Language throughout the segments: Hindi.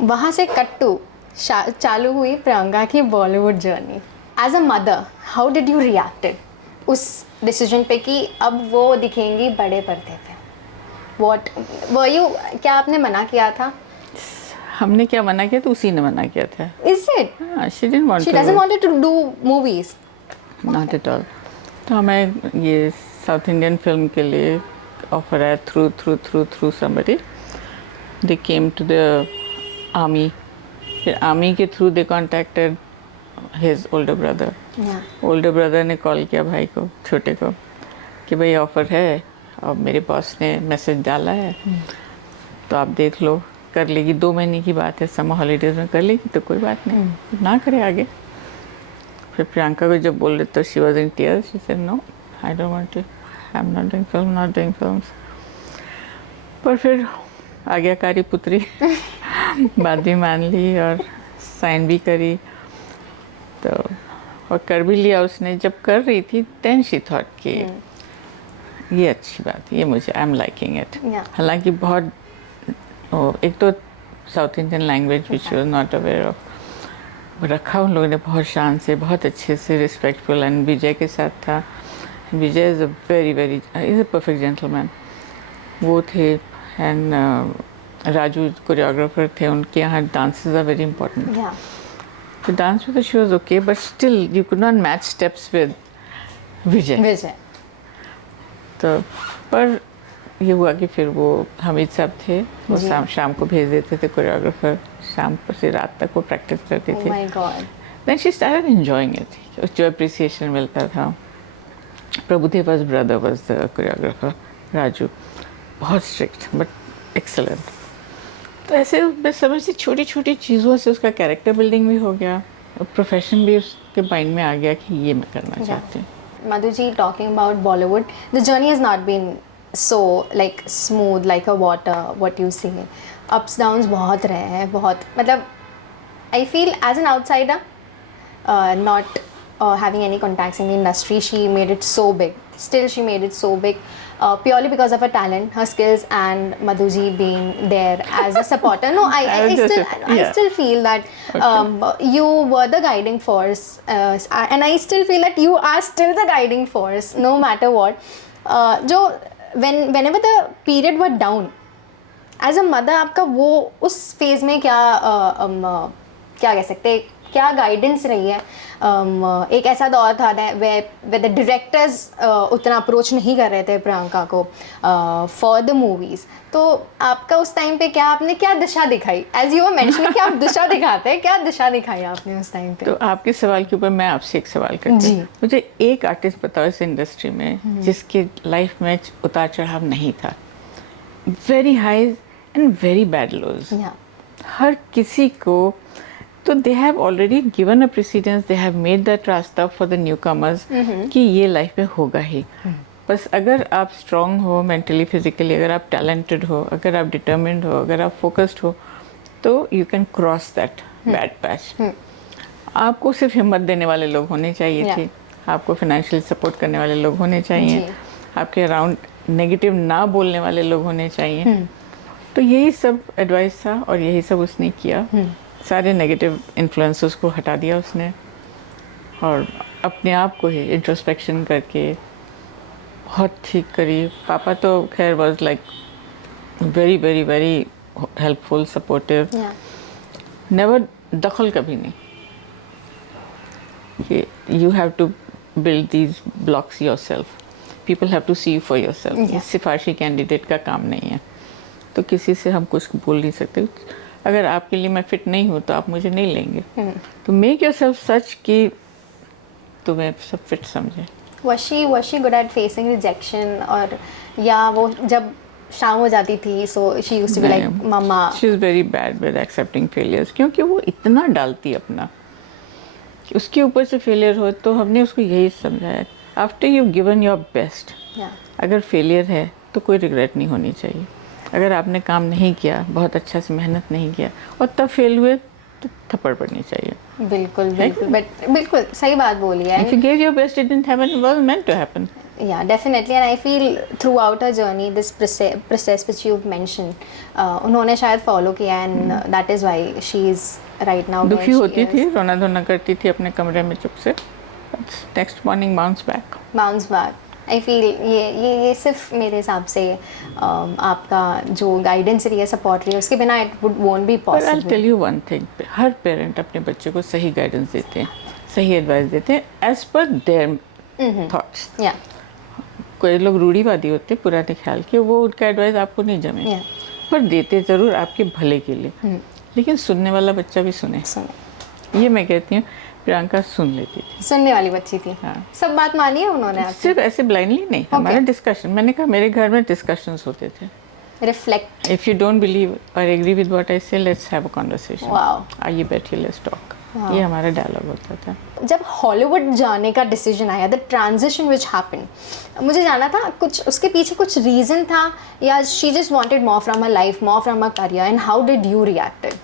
वहाँ से कट टू चालू हुई प्रियंका की Bollywood journey. As a mother how did you reacted उस डिसीजन पे कि अब वो दिखेंगी बड़े पर्दे पे? व्हाट वर यू, क्या आपने मना किया था? हमने क्या मना किया तो उसी ने मना किया था। Is it? हाँ, she didn't want she to, doesn't wanted to do movies? Not at all. तो हमें ये साउथ इंडियन फिल्म के लिए ऑफर आया through somebody. They came to the army, फिर आर्मी के through they contacted his older brother. Older brother ने कॉल किया भाई को, छोटे को, कि भाई ऑफ़र है और मेरे बॉस ने मैसेज डाला है, तो आप देख लो, कर लेगी। 2 महीने की बात है, समर हॉलीडेज़ में कर लेगी तो कोई बात नहीं, ना करे आगे। फिर प्रियंका को जब बोल रहे तो she was in tears, she said no I don't want to, I am not doing films. पर फिर आज्ञाकारी पुत्री बात भी मान ली और साइन भी करी, तो और कर भी लिया उसने। जब कर रही थी देन शी थॉट कि ये अच्छी बात है, ये मुझे आई एम लाइकिंग इट। हालांकि बहुत एक तो south Indian language which was not aware of, रखा उन लोगों ने बहुत शान से, बहुत अच्छे से, रिस्पेक्टफुल। एंड विजय के साथ था। Vijay is a very is a perfect gentleman, वो थे। एंड राजू कोरियोग्राफर थे, उनके यहाँ डांसेस आर वेरी इंपॉर्टेंट। तो डांस में तो she was okay, but still you could not match steps with Vijay. तो पर ये हुआ कि फिर वो हमीद साहब थे, वो शाम को भेज देते थे कोरियोग्राफर, शाम से रात तक वो प्रैक्टिस करती थी। Then she started enjoying it, जो अप्रिसिएशन मिलता था। Prabhudeva's brother was the choreographer, Raju, बहुत स्ट्रिक्ट बट एक्सेलेंट। तो ऐसे मैं समझती छोटी छोटी चीज़ों से उसका कैरेक्टर बिल्डिंग भी हो गया और प्रोफेशन भी उसके माइंड में आ गया कि ये मैं करना चाहती हूँ। Madhu ji, talking about Bollywood, the journey has not been so like smooth like a water, what you say. Ups downs बहुत रहे हैं, बहुत, मतलब I feel as an outsider, not having any contacts in the industry, she made it so big. Still she made it so big purely because of her talent, her skills, and Madhu ji being there as a supporter. No, I still feel that you were the guiding force, and I still feel that you are still the guiding force no matter what. जो whenever the period were down, as a mother, आपका वो उस फेज में क्या क्या कह सकते हैं, क्या गाइडेंस रही है? एक ऐसा दौर था वे द डायरेक्टर्स उतना अप्रोच नहीं कर रहे थे प्रियंका को फॉर द मूवीज़। तो आपका उस टाइम पे क्या, आपने क्या दिशा दिखाई? एज यू वर मेंशनिंग कि आप दिशा दिखाते हैं, क्या दिशा दिखाई आपने उस टाइम पे? तो आपके सवाल के ऊपर मैं आपसे एक सवाल करती हूँ। मुझे एक आर्टिस्ट बताओ इस इंडस्ट्री में जिसके लाइफ में उतार चढ़ाव नहीं था, very high and very bad lows, हर किसी को। तो they have already given a precedence, they have made that रास्ता फॉर द न्यू कमर्स कि ये लाइफ में होगा ही। बस अगर आप स्ट्रॉन्ग हो मेंटली फिजिकली, अगर आप टैलेंटेड हो, अगर आप डिटर्मिन्ड हो, अगर आप फोकस्ड हो, तो you can cross that bad patch. आपको सिर्फ हिम्मत देने वाले लोग होने चाहिए थे, आपको फाइनेंशियल सपोर्ट करने वाले लोग होने चाहिए, आपके अराउंड नेगेटिव ना बोलने वाले लोग होने चाहिए। तो यही सब एडवाइस था और यही सब उसने किया। सारे नेगेटिव इन्फ्लुएंसेस को हटा दिया उसने और अपने आप को ही इंट्रोस्पेक्शन करके बहुत ठीक करी। पापा तो खैर was like very very very helpful, supportive, never दखल कभी नहीं कि you have to build these blocks yourself, people have to see you for yourself. ये सिफारिशी कैंडिडेट का काम नहीं है, तो किसी से हम कुछ बोल नहीं सकते। अगर आपके लिए मैं फिट नहीं हूँ तो आप मुझे नहीं लेंगे। तो मेक योरसेल्फ सच कि तुम्हें सब फिट समझे। Was she good at facing rejection, और या वो जब शाम हो जाती थी so she used to be like mama? She is very bad with accepting failures, क्योंकि वो इतना डालती अपना कि उसके ऊपर से फेलियर हो। तो हमने उसको यही समझाया, after you given your best, अगर फेलियर है तो कोई रिग्रेट नहीं होनी चाहिए। अगर आपने काम नहीं किया, बहुत अच्छा से मेहनत नहीं किया और तब फेल हुए तो थप्पड़ पड़नी चाहिए। बिल्कुल बिल्कुल, बट बिल्कुल सही बात बोली है। If you gave your best, it didn't happen, it wasn't meant to happen. Yeah, definitely. And I feel throughout her journey, this process which you've mentioned, उन्होंने शायद follow किया, and that is why she is right now where दुखी she होती is. थी, रोना धोना करती थी अपने कमरे में चुप से, next morning bounce back. Bounce back. I feel ये सिर्फ मेरे हिसाब से आपका जो गाइडेंस रही है, सपोर्ट रही है, उसके बिना it won't be पर I possible. Tell you one thing, हर पेरेंट अपने बच्चे को सही गाइडेंस देते हैं, सही एडवाइस देते हैं as per their thoughts. Yeah. कोई लोग रूढ़ीवादी होते हैं पुराने ख्याल के, वो उनका एडवाइस आपको नहीं जमे, Yeah. पर देते ज़रूर आपके भले के लिए. लेकिन सुनने वाला बच्चा भी सुने, ये मैं कहती हूँ. प्रियंका सुन लेती थी, सुनने वाली बच्ची थी. हाँ. सब बात मानी है उन्होंने आपसे. सिर्फ ऐसे ब्लाइंडली नहीं, हमारा डिस्कशन, मैंने कहा मेरे घर में डिस्कशंस होते थे. Reflect. If you don't believe और एग्री विद व्हाट आई से, let's have a conversation. Wow. आइए बैठिए, लेट्स टॉक. ये हमारा डायलॉग होता था. जब हॉलीवुड जाने का डिसीजन आया, द ट्रांजिशन विच हैपन, मुझे जानना था कुछ उसके पीछे कुछ रीज़न था, या she just wanted more from her life, more from her career, and how did you reacted?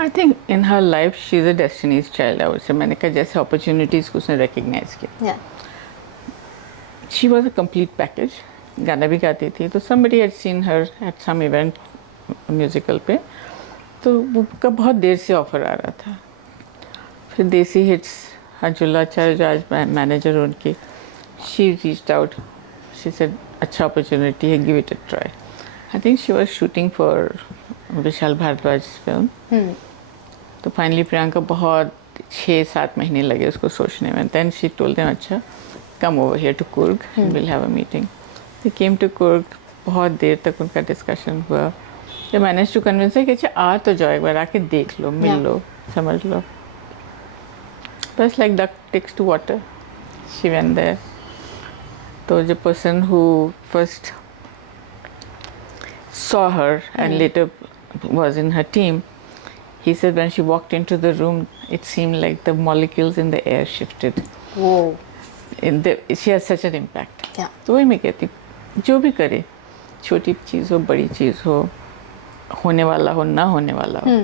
I think in her life she is a destiny's child. और से मैंने कहा जैसे अपॉर्चुनिटीज़ को उसने रिकग्नाइज किया. या she was a complete package. गाना भी गाती थी, तो somebody had seen her at some event musical पे, तो वो का बहुत देर से ऑफ़र आ रहा था. फिर देसी हिट्स, हजुल्लाचार्य जो आज मैनेजर उनकी, she reached out, she said अच्छा अपॉर्चुनिटी है, give it a try. I think she was shooting for Vishal Bhardwaj film. तो फाइनली प्रियंका बहुत 6-7 महीने लगे उसको सोचने में. देन शी टोल्ड देम अच्छा come over here to Coorg, will have a meeting. They came to Coorg. बहुत देर तक उनका डिस्कशन हुआ. दे मैनेज टू कन्विंस है कि अच्छा आ तो जाओ, एक बार आके देख लो, मिल लो, समझ लो. बस like duck takes to water, she went there. तो the person who first saw her and later was in her team, he said when she walked into the room, it seemed like the molecules in the air shifted. Whoa. She has such an impact. Yeah. तो वही मैं कहती हूँ, जो भी करे, छोटी चीज़ हो, बड़ी चीज़ हो, होने वाला हो, ना होने वाला हो,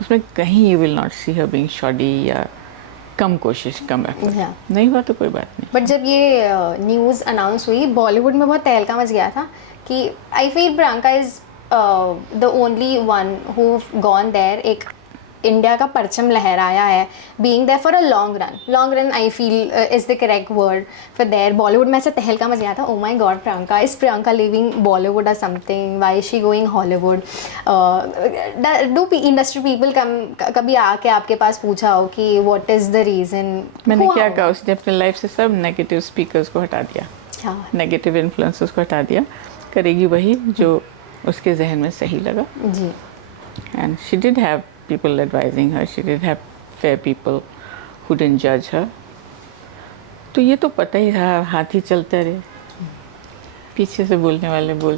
उसमें कहीं you will not see her being shoddy या कम कोशिश, कम एफर्ट. Yeah. नहीं हुआ तो कोई बात नहीं. बट जब ये न्यूज़ अनाउंस हुई, बॉलीवुड में बहुत तहलका मच गया था कि I feel Priyanka is the only one who gone there, एक इंडिया का परचम लहराया है, being there for a long run I feel is the correct word for there. Bollywood में से तहलका मच गया था, oh my God, Priyanka living Bollywood और something, why is she going Hollywood? Do industry people कभी आके आपके पास पूछा हो कि व्हाट इज़ द रीज़न? मैंने क्या कहा, उसने अपने लाइफ से सब नेगेटिव स्पीकर्स को हटा दिया, हाँ नेगेटिव इन्फ्लुएंसेस को हटा दिया. करेगी वही जो उसके जहन में सही लगा. जी. And she did have people advising her, she did have fair people who didn't judge her. तो ये तो पता ही था, हाथी चलते रहे, पीछे से बोलने वाले बोल